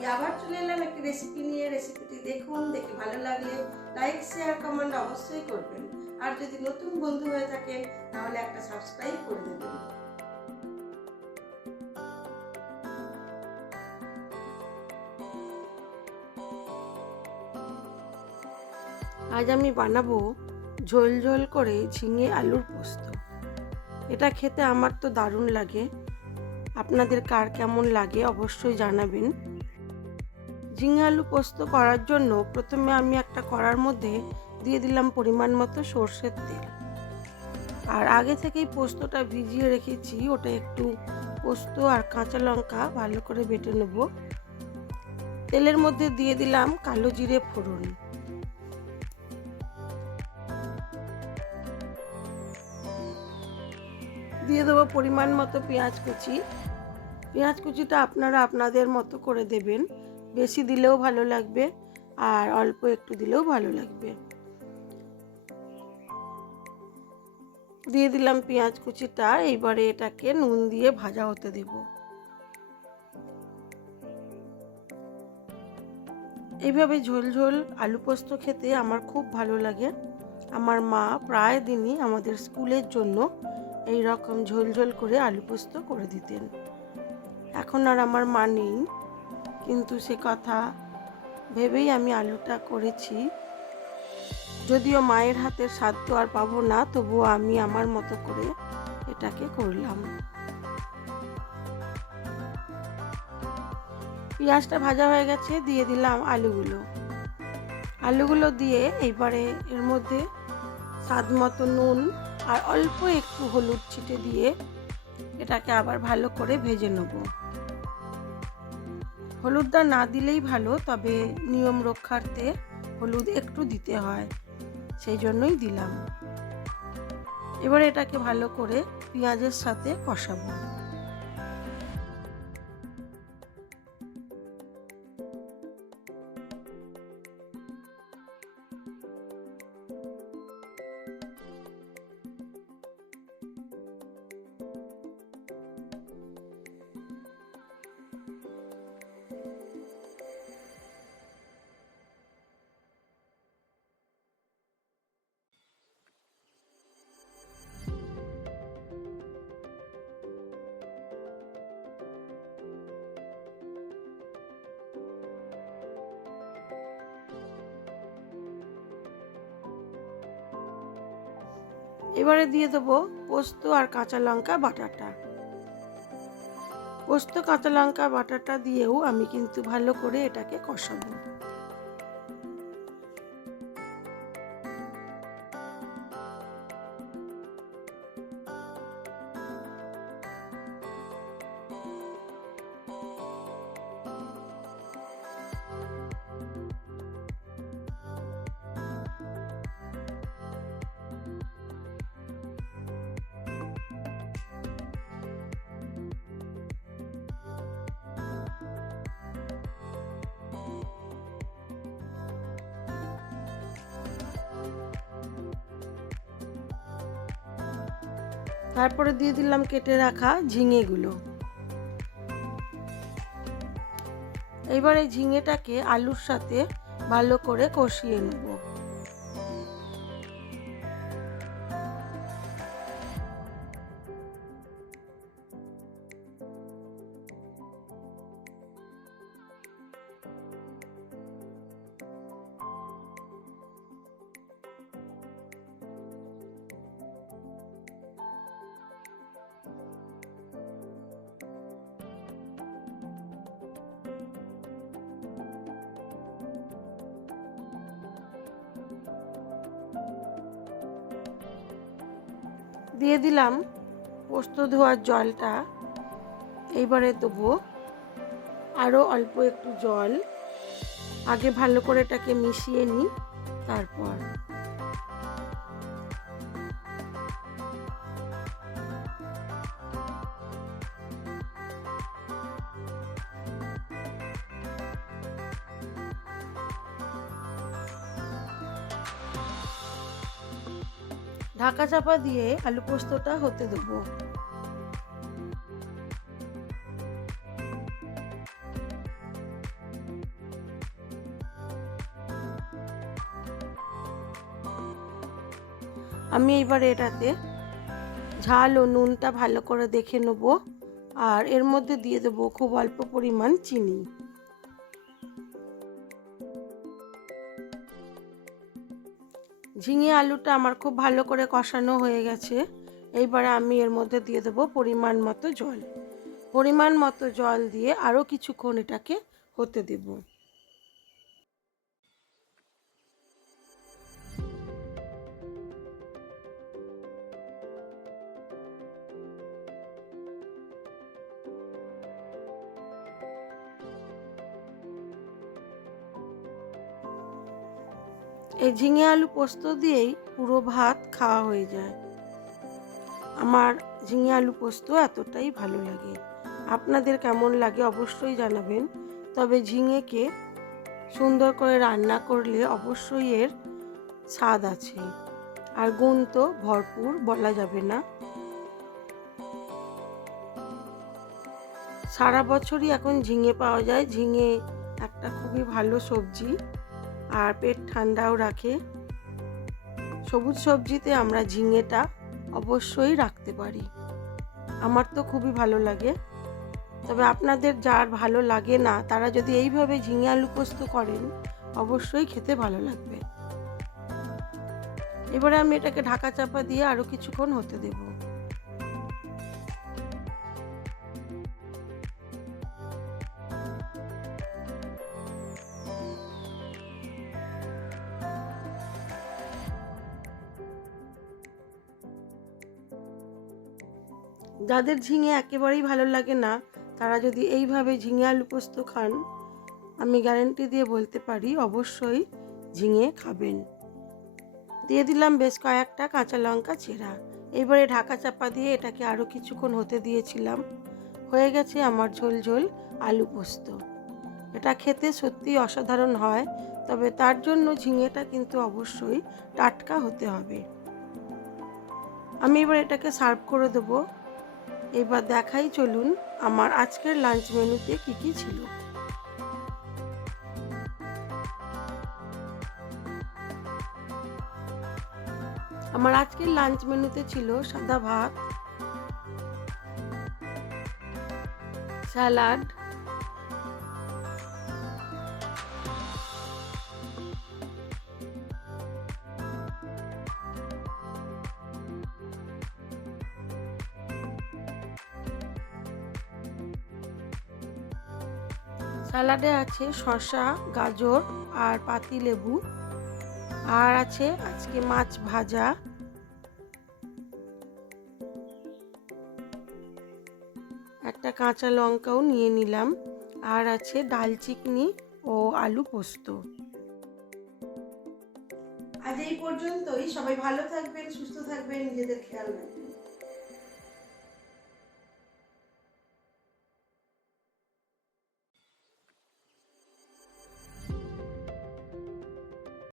আমি আবার চলে এলাম একটি রেসিপি নিয়ে রেসিপিটি দেখুন, দেখে ভালো লাগলে লাইক শেয়ার কমেন্ট অবশ্যই করবেন। আর যদি নতুন বন্ধু হয়ে থাকেন তাহলে একটা সাবস্ক্রাইব করে দেবেন। আজ আমি বানাবো ঝোল ঝোল করে ঝিঙে আলুর পোস্ত। এটা খেতে আমার তো দারুণ লাগে। আপনাদের কার কেমন লাগে অবশ্যই জানাবেন। ঝিঙে আলু পোস্ত করার জন্য প্রথমে আমি একটা কড়ার মধ্যে দিয়ে দিলাম পরিমাণ মতো সর্ষের তেল। আর আগে থেকেই পোস্তটা ভিজিয়ে রেখেছি, ওটা একটু পোস্ত আর কাঁচা লঙ্কা ভালো করে বেটে নেব। তেলের মধ্যে দিয়ে দিলাম কালো জিরে ফোড়ন। দিয়ে দেবো পরিমাণ মতো পেঁয়াজ কুচি। পেঁয়াজ কুচিটা আপনারা আপনাদের মতো করে দেবেন। বেশি দিলেও ভালো লাগবে আর অল্প একটু দিলেও ভালো লাগবে। দিয়ে দিলাম পেঁয়াজ কুচিটা, এইবারে এটাকে নুন দিয়ে ভাজা হতে দেব। এইভাবে ঝোল ঝোল আলু পোস্ত খেতে আমার খুব ভালো লাগে। আমার মা প্রায় দিনই আমাদের স্কুলের জন্য এই রকম ঝোল ঝোল করে আলু পোস্ত করে দিতেন। এখন আর আমার মা নেই। কিন্তু সে কথা ভেবেই আমি আলুটা করেছি। যদিও মায়ের হাতের স্বাদ তো আর পাবো না, তবুও আমি আমার মতো করে এটাকে করলাম। পেঁয়াজটা ভাজা হয়ে গেছে, দিয়ে দিলাম আলুগুলো। আলুগুলো দিয়ে এইবারে এর মধ্যে স্বাদ মতো নুন আর অল্প একটু হলুদ ছিটে দিয়ে এটাকে আবার ভালো করে ভেজে নেব। হলুদটা না দিলেই ভালো, তবে নিয়ম রক্ষার্থে হলুদ একটু দিতে হয়, সেই জন্যই দিলাম। এবার এটাকে ভালো করে পেঁয়াজের সাথে কষাবো। এবারে দিয়ে দেবো পোস্ত আর কাঁচা লঙ্কা বাটাটা। পোস্ত, কাঁচা লঙ্কা, বাটাটা দিয়েও আমি কিন্তু ভালো করে এটাকে কষাবো। তারপরে দিয়ে দিলাম কেটে রাখা ঝিঙেগুলো। এইবার এই ঝিঙেটাকে আলুর সাথে ভালো করে কষিয়ে নেব। দিয়ে দিলাম পোস্ত ধোয়ার জলটা। এইবারে দেবো আরও অল্প একটু জল। আগে ভালো করে এটাকে মিশিয়ে নিই, তারপর ঢাকা চাপা দিয়ে আলু পোস্তটা হতে দেবো। আমি এইবার এটাতে ঝাল ও নুনটা ভালো করে দেখে নেব, আর এর মধ্যে দিয়ে দেবো খুব অল্প পরিমাণ চিনি। ঝিঙে আলুটা আমার খুব ভালো করে কষানো হয়ে গেছে। এইবারে আমি এর মধ্যে দিয়ে দেবো পরিমাণ মতো জল। পরিমাণ মতো জল দিয়ে আরও কিছুক্ষণ এটাকে হতে দেব। এই ঝিঙে আলু পোস্ত দিয়েই পুরো ভাত খাওয়া হয়ে যায়। আমার ঝিঙে আলু পোস্ত এতটাই ভালো লাগে। আপনাদের কেমন লাগে অবশ্যই জানাবেন। তবে ঝিঙেকে সুন্দর করে রান্না করলে অবশ্যই এর স্বাদ আছে। আর গুণ তো ভরপুর বলা যাবে না। সারা বছরই এখন ঝিঙে পাওয়া যায়। ঝিঙে একটা খুবই ভালো সবজি। আর পেট ঠান্ডাও রাখে। সবুজ সবজিতে আমরা ঝিঙেটা অবশ্যই রাখতে পারি। আমার তো খুবই ভালো লাগে। তবে আপনাদের যার ভালো লাগে না, তারা যদি এইভাবে ঝিঙে আলু পোস্ত করেন, অবশ্যই খেতে ভালো লাগবে। এবারে আমি এটাকে ঢাকা চাপা দিয়ে আরও কিছুক্ষণ হতে দেব। যাদের ঝিঙে একেবারেই ভালো লাগে না, তারা যদি এইভাবে ঝিঙে আলু পোস্ত খান, আমি গ্যারেন্টি দিয়ে বলতে পারি অবশ্যই ঝিঙে খাবেন। দিয়ে দিলাম বেশ কয়েকটা কাঁচা লঙ্কা চেরা। এবারে ঢাকা চাপা দিয়ে এটাকে আরও কিছুক্ষণ হতে দিয়েছিলাম। হয়ে গেছে আমার ঝোল ঝোল আলু পোস্ত। এটা খেতে সত্যিই অসাধারণ হয়, তবে তার জন্য ঝিঙেটা কিন্তু অবশ্যই টাটকা হতে হবে। আমি এবার এটাকে সার্ভ করে দেবো। এবার দেখাই চলুন আমার আজকের লাঞ্চ মেনুতে কি কি ছিল। আমার আজকের লাঞ্চ মেনুতে ছিল সাদা ভাত, স্যালাড স্যালাডে আছে শসা, গাজর আর পাতি লেবু। আর আছে আজকে মাছ ভাজা। একটা কাঁচা লঙ্কাও নিয়ে নিলাম। আর আছে ডাল চিকনি ও আলু পোস্ত। আজ এই পর্যন্তই। সবাই ভালো থাকবেন, সুস্থ থাকবেন, নিজেদের খেয়াল রাখবেন।